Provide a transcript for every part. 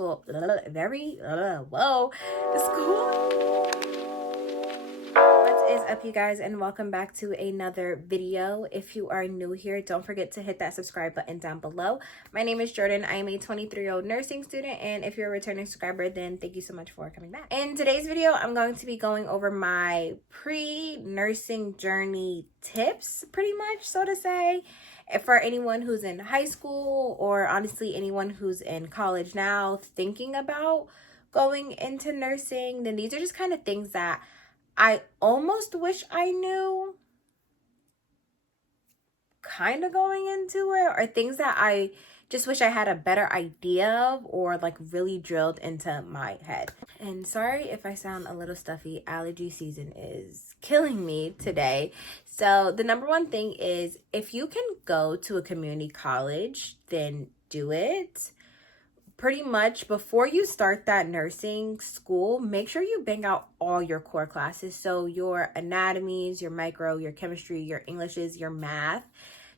stressful, whoa, school. What is up, you guys, and welcome back to another video. If you are new here, don't forget to hit that subscribe button down below. My name is Jordyn. I am a 23-year-old nursing student, and if you're a returning subscriber, then thank you so much for coming back. In today's video, I'm going to be going over my pre-nursing journey tips, pretty much, so to say. For anyone who's in high school, or honestly anyone who's in college now thinking about going into nursing, then these are just kind of things that I almost wish I knew kind of going into it, or things that I just wish I had a better idea of, or like really drilled into my head. And sorry if I sound a little stuffy, allergy season is killing me today. So the number one thing is, if you can go to a community college, then do it. Pretty much before you start that nursing school, make sure you bang out all your core classes. So your anatomies, your micro, your chemistry, your Englishes, your math.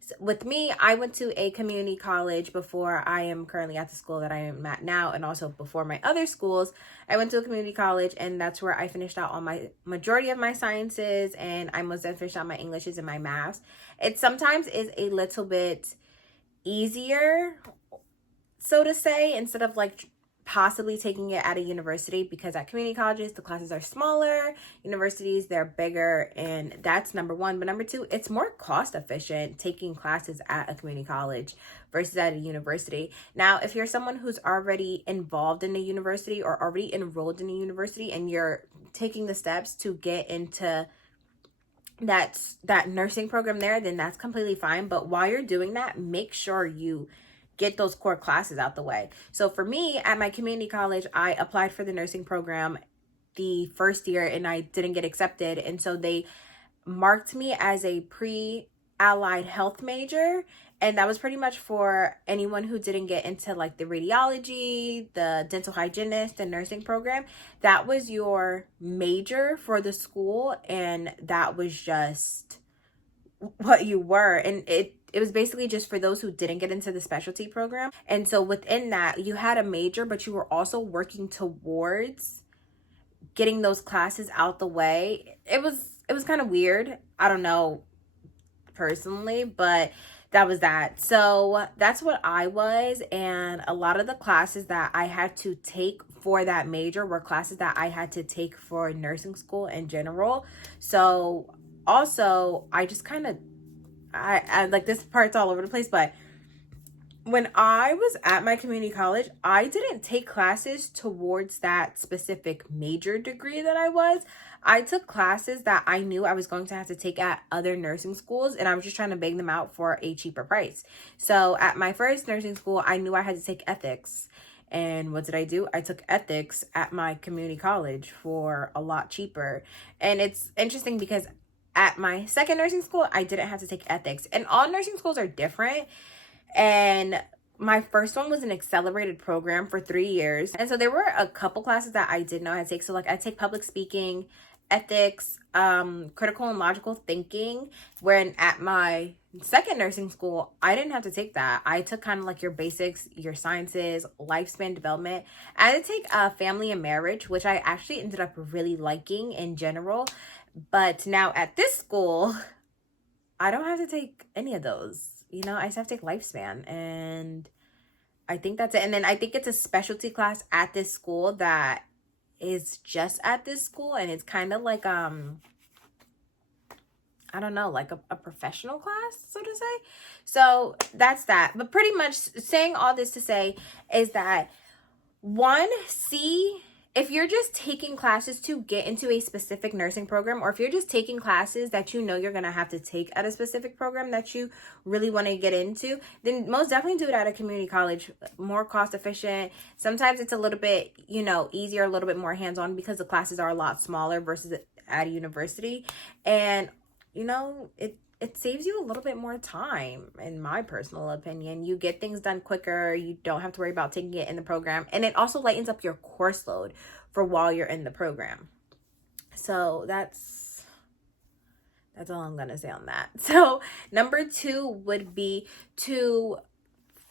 So with me, I went to a community college before I am currently at the school that I am at now, and also before my other schools. I went to a community college, and that's where I finished out all my majority of my sciences, and I most then finished out my Englishes and my maths. It sometimes is a little bit easier, so to say, instead of like possibly taking it at a university, because at community colleges, the classes are smaller, universities, they're bigger, and that's number one. But number two, it's more cost efficient taking classes at a community college versus at a university. Now, if you're someone who's already involved in a university or already enrolled in a university, and you're taking the steps to get into that nursing program there, then that's completely fine. But while you're doing that, make sure you get those core classes out the way. So for me, at my community college, I applied for the nursing program the first year and I didn't get accepted. And so they marked me as a pre-allied health major. And that was pretty much for anyone who didn't get into like the radiology, the dental hygienist, the nursing program. That was your major for the school. And that was just what you were. And it was basically just for those who didn't get into the specialty program. And so within that, you had a major, but you were also working towards getting those classes out the way. It was kind of weird. I don't know personally, but that was that. So that's what I was. And a lot of the classes that I had to take for that major were classes that I had to take for nursing school in general. So also, I just kind of, I like, this part's all over the place, but when I was at my community college, I didn't take classes towards that specific major degree that I was. I took classes that I knew I was going to have to take at other nursing schools, and I was just trying to bang them out for a cheaper price. So at my first nursing school, I knew I had to take ethics. And what did I do? I took ethics at my community college for a lot cheaper. And it's interesting because at my second nursing school, I didn't have to take ethics. And all nursing schools are different. And my first one was an accelerated program for 3 years. And so there were a couple classes that I did not have to take. So like I take public speaking, ethics, critical and logical thinking. When at my second nursing school, I didn't have to take that. I took kind of like your basics, your sciences, lifespan development. I had to take family and marriage, which I actually ended up really liking in general. But now at this school, I don't have to take any of those. You know, I just have to take lifespan, and I think that's it. And then I think it's a specialty class at this school that is just at this school, and it's kind of like I don't know, like a professional class, so to say. So that's that. But pretty much saying all this to say is that, one, if you're just taking classes to get into a specific nursing program, or if you're just taking classes that you know you're going to have to take at a specific program that you really want to get into, then most definitely do it at a community college. More cost efficient. Sometimes it's a little bit, easier, a little bit more hands-on, because the classes are a lot smaller versus at a university. And, it saves you a little bit more time, in my personal opinion. You get things done quicker. You don't have to worry about taking it in the program. And it also lightens up your course load for while you're in the program. So that's all I'm going to say on that. So number 2 would be to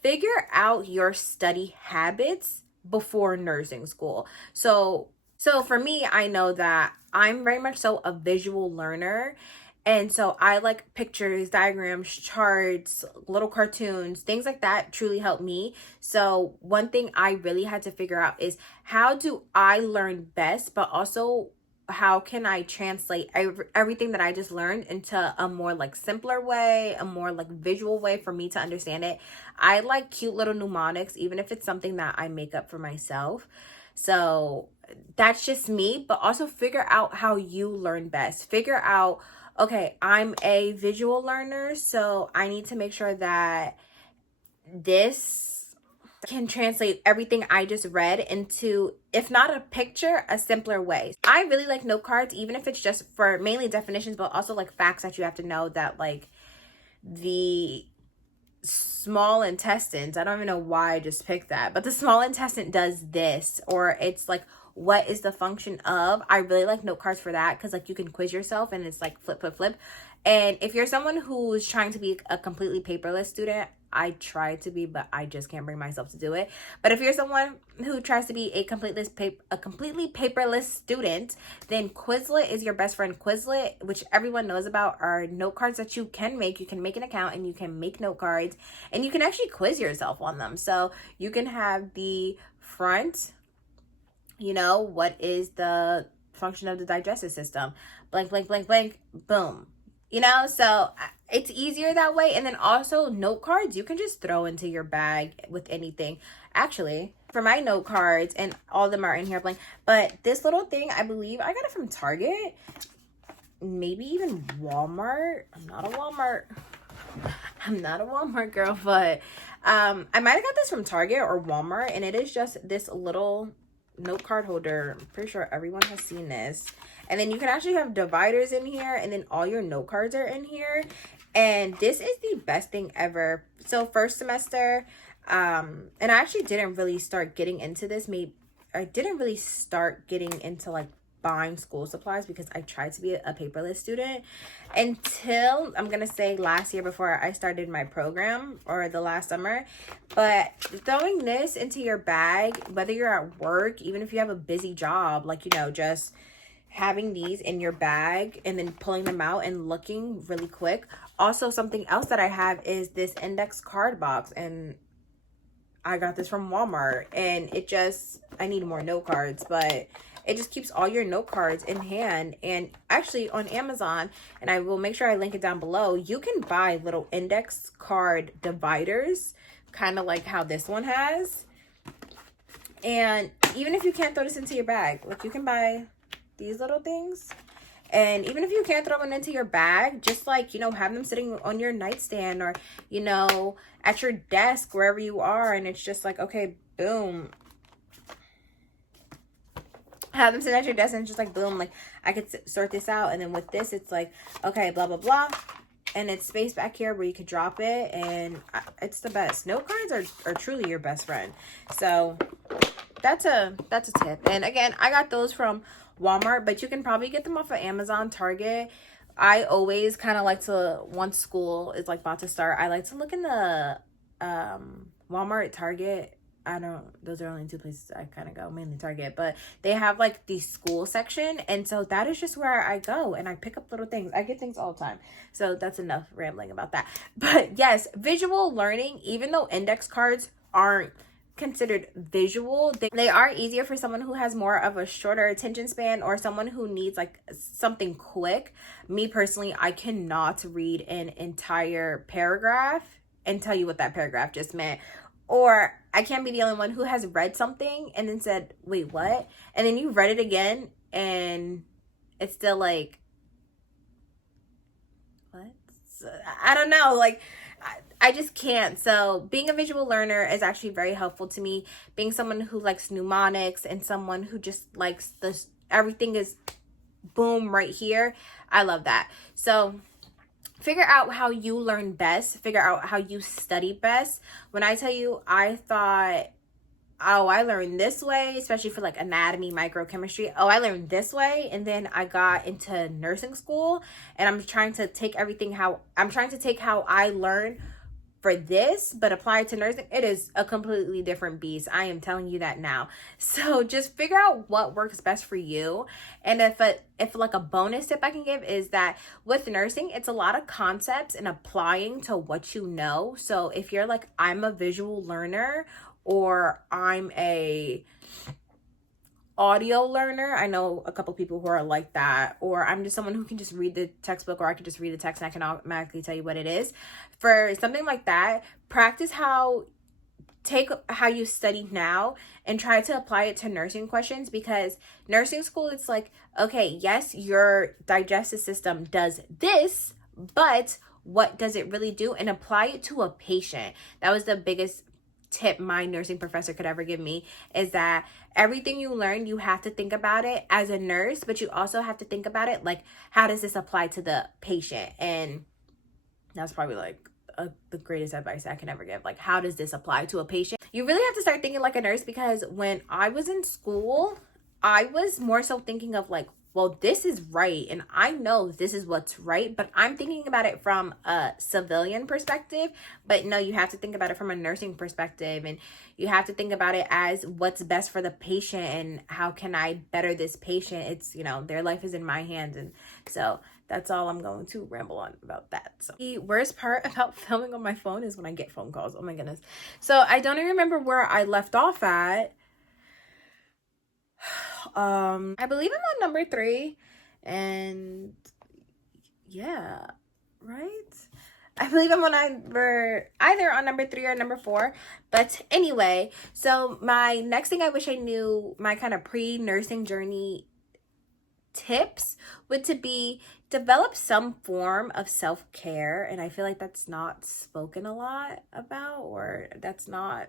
figure out your study habits before nursing school. So for me, I know that I'm very much so a visual learner. And so I like pictures, diagrams, charts, little cartoons, things like that truly help me. So one thing I really had to figure out is how do I learn best, but also how can I translate everything that I just learned into a more like simpler way, a more like visual way for me to understand it. I like cute little mnemonics, even if it's something that I make up for myself. So that's just me, but also figure out how you learn best. Figure out, okay, I'm a visual learner, so I need to make sure that this can translate everything I just read into, if not a picture, a simpler way. I really like note cards, even if it's just for mainly definitions, but also like facts that you have to know, that like the small intestines, I don't even know why I just picked that, but the small intestine does this, or it's like, what is the function of? I really like note cards for that, because like you can quiz yourself and it's like flip, flip, flip. And if you're someone who's trying to be a completely paperless student, I try to be, but I just can't bring myself to do it. But if you're someone who tries to be a completely paperless student, then Quizlet is your best friend. Quizlet, which everyone knows about, are note cards that you can make. You can make an account and you can make note cards, and you can actually quiz yourself on them. So you can have the front, you know, what is the function of the digestive system? Blank, blank, blank, blank, boom. You know, so it's easier that way. And then also note cards, you can just throw into your bag with anything. Actually, for my note cards, and all of them are in here blank, but this little thing, I believe I got it from Target, maybe even Walmart. I'm not a Walmart girl, but I might have got this from Target or Walmart, and it is just this little note card holder. I'm pretty sure everyone has seen this. And then you can actually have dividers in here, and then all your note cards are in here. And this is the best thing ever. So first semester, and I actually didn't really start getting into this. I didn't really start getting into like buying school supplies, because I tried to be a paperless student until, I'm gonna say, last year, before I started my program, or the last summer. But throwing this into your bag, whether you're at work, even if you have a busy job, like, you know, just having these in your bag and then pulling them out and looking really quick. Also, something else that I have is this index card box, and I got this from Walmart, and it just, I need more note cards, but it just keeps all your note cards in hand. And actually on Amazon, and I will make sure I link it down below, you can buy little index card dividers, kind of like how this one has. And even if you can't throw this into your bag, like, you can buy these little things. And even if you can't throw them into your bag, just like, you know, have them sitting on your nightstand, or, you know, at your desk, wherever you are. And it's just like, okay, boom. Have them sit at your desk, and it's just like, boom, like, I could sort this out. And then with this, it's like, okay, blah, blah, blah. And it's space back here where you could drop it. And it's the best. Note cards are truly your best friend. So that's a tip. And again, I got those from Walmart, but you can probably get them off of Amazon, Target. I always kind of like to, once school is like about to start, I like to look in the Walmart, Target. Those are only two places I kind of go, mainly Target, but they have like the school section, and so that is just where I go and I pick up little things. I get things all the time. So that's enough rambling about that. But yes, visual learning, even though index cards aren't considered visual, they are easier for someone who has more of a shorter attention span, or someone who needs like something quick. Me personally, I cannot read an entire paragraph and tell you what that paragraph just meant. Or I can't be the only one who has read something and then said, wait, what? And then you read it again and it's still like, what? I don't know. Like, I just can't. So being a visual learner is actually very helpful to me. Being someone who likes mnemonics and someone who just likes this, everything is boom right here. I love that. So figure out how you learn best. Figure out how you study best. When I tell you, I thought, oh, I learned this way, especially for like anatomy, microchemistry. Oh, I learned this way. And then I got into nursing school, and I'm trying to take how I learn for this, but apply it to nursing, it is a completely different beast. I am telling you that now. So just figure out what works best for you. And if like a bonus tip I can give is that with nursing, it's a lot of concepts and applying to what you know. So if you're like, I'm a visual learner, or I'm a audio learner, I know a couple people who are like that, or I'm just someone who can just read the textbook, or I can just read the text and I can automatically tell you what it is. For something like that, practice take how you study now and try to apply it to nursing questions, because nursing school, it's like, okay, yes, your digestive system does this, but what does it really do? And apply it to a patient. That was the biggest tip my nursing professor could ever give me, is that everything you learn, you have to think about it as a nurse, but you also have to think about it like, how does this apply to the patient? And that's probably like the greatest advice I can ever give. Like, how does this apply to a patient? You really have to start thinking like a nurse, because when I was in school, I was more so thinking of like, well, this is right, and I know this is what's right, but I'm thinking about it from a civilian perspective. But no, you have to think about it from a nursing perspective, and you have to think about it as what's best for the patient and how can I better this patient. It's, you know, their life is in my hands. And so that's all I'm going to ramble on about that. So the worst part about filming on my phone is when I get phone calls. Oh my goodness. So I don't even remember where I left off at. I believe I'm on number 3, and yeah, right? I believe I'm on either on number 3 or number 4. But anyway, so my next thing I wish I knew, my kind of pre-nursing journey tips would to be develop some form of self-care. And I feel like that's not spoken a lot about, or that's not,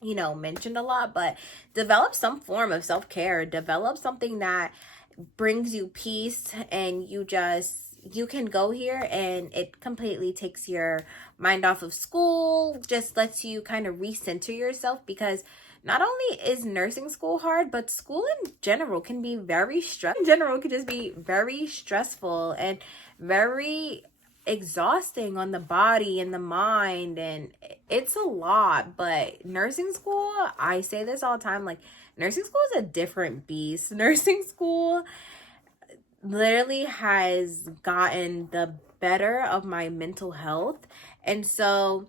you know, mentioned a lot. But develop some form of self-care. Develop something that brings you peace, and you can go here and it completely takes your mind off of school, just lets you kind of recenter yourself. Because not only is nursing school hard, but school in general can be very stressful and very exhausting on the body and the mind, and it's a lot. But nursing school, I say this all the time, like, nursing school is a different beast. Nursing school literally has gotten the better of my mental health. And so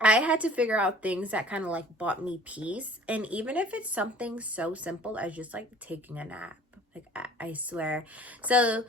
I had to figure out things that kind of like brought me peace. And even if it's something so simple as just like taking a nap, like I swear. So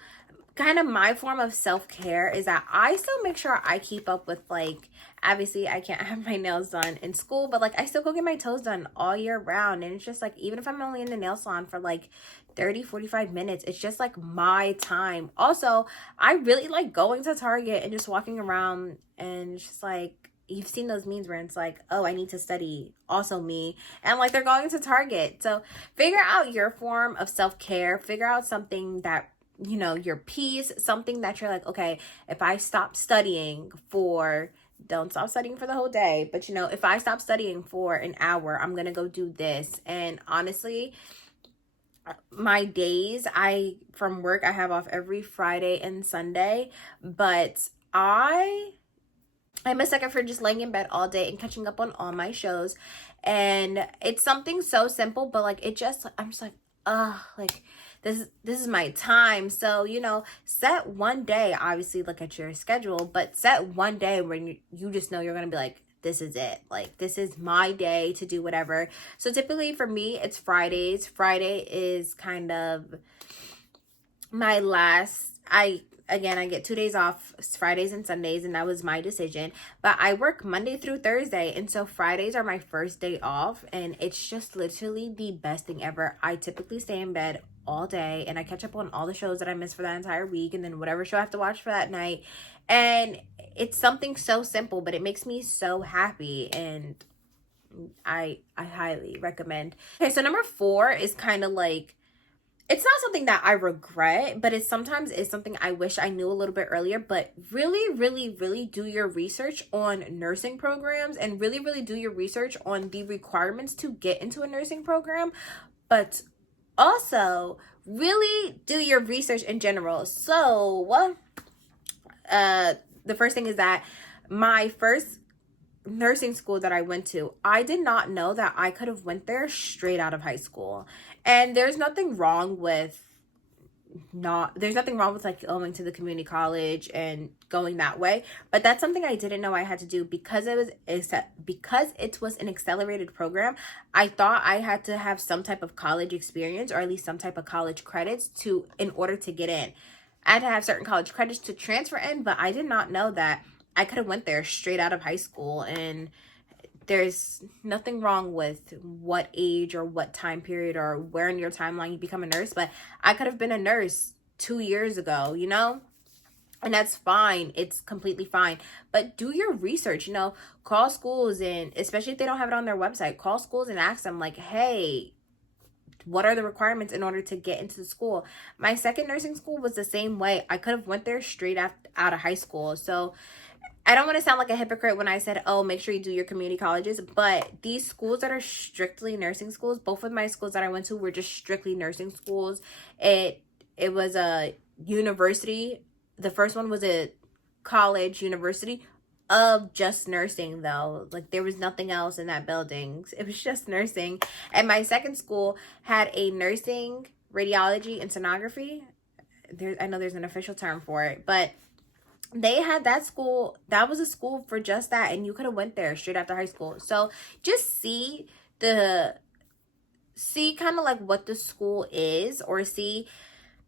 kind of my form of self-care is that I still make sure I keep up with, like, obviously I can't have my nails done in school, but like I still go get my toes done all year round. And it's just like, even if I'm only in the nail salon for like 30-45 minutes, it's just like my time. Also, I really like going to Target and just walking around, and it's just like, you've seen those memes where it's like, oh, I need to study, also me, and like they're going to Target. So figure out your form of self-care. Figure out something that, you know, your peace, something that you're like, okay, if I stop studying for, don't stop studying for the whole day, but you know, if I stop studying for an hour, I'm gonna go do this. And honestly, my days, from work, I have off every Friday and Sunday, but I'm a sucker for just laying in bed all day and catching up on all my shows. And it's something so simple, but like, I'm just like, like, this is my time. So, you know, set one day, obviously look at your schedule, but set one day when you just know you're going to be like, this is it. Like, this is my day to do whatever. So typically for me, it's Fridays. Friday is kind of my last, I get 2 days off, Fridays and Sundays, and that was my decision. But I work Monday through Thursday, and so Fridays are my first day off, and it's just literally the best thing ever. I typically stay in bed all day, and I catch up on all the shows that I missed for that entire week, and then whatever show I have to watch for that night. And it's something so simple, but it makes me so happy, and I highly recommend. Okay, so number 4 is kind of like, it's not something that I regret, but sometimes something I wish I knew a little bit earlier. But really, really, really do your research on nursing programs, and really, really do your research on the requirements to get into a nursing program. But also, really do your research in general. So, the first thing is that My first nursing school that I went to, I did not know that I could have went there straight out of high school. And there's nothing wrong with like going to the community college and going that way, but that's something I didn't know I had to do because it was an accelerated program. I thought I had to have some type of college experience, or at least some type of college credits in order to get in. I had to have certain college credits to transfer in, but I did not know that I could have went there straight out of high school. And there's nothing wrong with what age or what time period or where in your timeline you become a nurse, but I could have been a nurse 2 years ago, you know? And that's fine. It's completely fine. But do your research, you know, call schools, and especially if they don't have it on their website, call schools and ask them like, hey, what are the requirements in order to get into the school? My second nursing school was the same way. I could have went there straight out of high school. So I don't want to sound like a hypocrite when I said, oh, make sure you do your community colleges. But these schools that are strictly nursing schools, both of my schools that I went to were just strictly nursing schools. It was a university. The first one was a college university of just nursing, though. Like, there was nothing else in that building. It was just nursing. And my second school had a nursing, radiology, and sonography. I know there's an official term for it, but they had that school. That was a school for just that, and you could have went there straight after high school. So just see kind of like what the school is, or see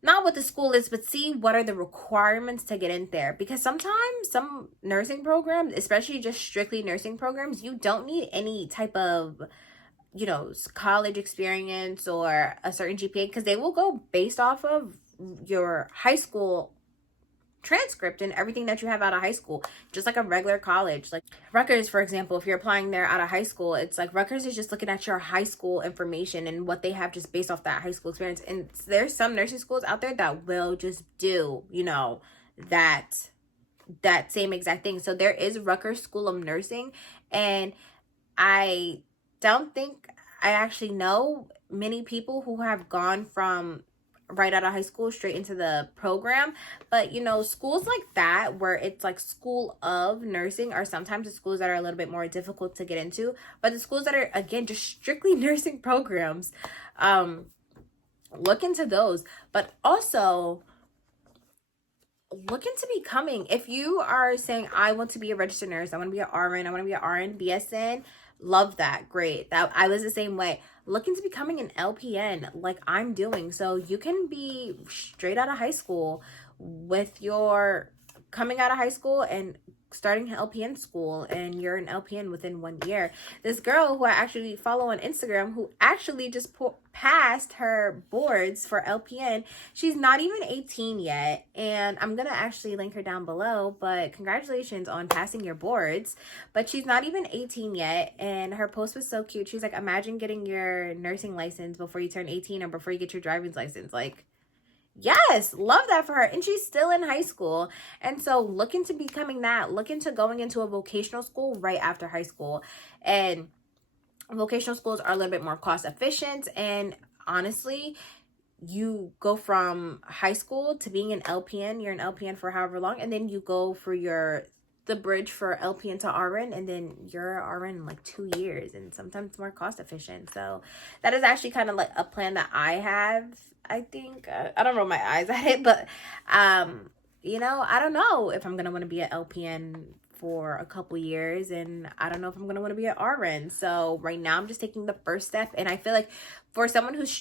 not what the school is, but see what are the requirements to get in there. Because sometimes some nursing programs, especially just strictly nursing programs, you don't need any type of, you know, college experience or a certain GPA, because they will go based off of your high school transcript and everything that you have out of high school, just like a regular college. Like Rutgers, for example, if you're applying there out of high school, it's like Rutgers is just looking at your high school information and what they have just based off that high school experience. And there's some nursing schools out there that will just do, you know, that same exact thing. So there is Rutgers School of Nursing, and I don't think I actually know many people who have gone from right out of high school straight into the program. But you know, schools like that where it's like School of Nursing are sometimes the schools that are a little bit more difficult to get into. But the schools that are, again, just strictly nursing programs, look into those. But also look into becoming, if you are saying, I want to be a registered nurse, I want to be an RN, I want to be an RN, BSN, love that, great. That I was the same way. Look into becoming an LPN like I'm doing. So you can be straight out of high school with your coming out of high school and starting LPN school, and you're an LPN within 1 year. This girl who I actually follow on Instagram, who actually just passed her boards for LPN, she's not even 18 yet, and I'm gonna actually link her down below, but congratulations on passing your boards. But she's not even 18 yet, and her post was so cute. She's like, imagine getting your nursing license before you turn 18 or before you get your driver's license. Like, yes, love that for her. And she's still in high school. And so look into becoming that. Look into going into a vocational school right after high school. And vocational schools are a little bit more cost efficient. And honestly, you go from high school to being an LPN. You're an LPN for however long. And then you go for the bridge for LPN to RN, and then you're RN in like 2 years, and sometimes it's more cost efficient. So that is actually kind of like a plan that I have. I think I don't roll my eyes at it, but you know, I don't know if I'm gonna want to be an LPN for a couple years, and I don't know if I'm gonna want to be an RN. So right now I'm just taking the first step, and I feel like for someone who's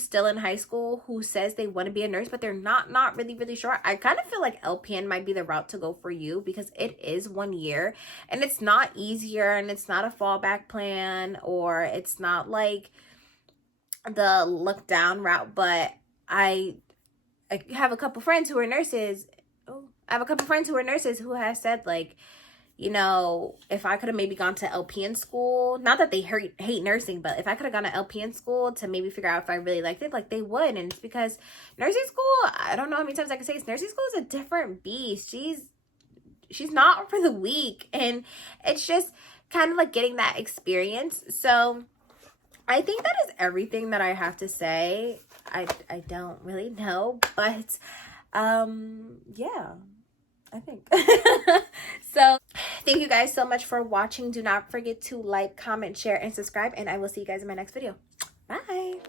still in high school, who says they want to be a nurse but they're not really sure, I kind of feel like LPN might be the route to go for you, because it is 1 year and it's not easier, and it's not a fallback plan, or it's not like the look down route. But I have a couple friends who are nurses. Who have said, like, you know, if I could have maybe gone to LPN school, not that they hate nursing, but if I could have gone to LPN school to maybe figure out if I really liked it, like, they would. And it's because nursing school, I don't know how many times I can say this, nursing school is a different beast. She's not for the weak, and it's just kind of like getting that experience. So I think that is everything that I have to say. I don't really know, but yeah, I think. So Thank you guys so much for watching. Do not forget to like, comment, share, and subscribe. And I will see you guys in my next video. Bye.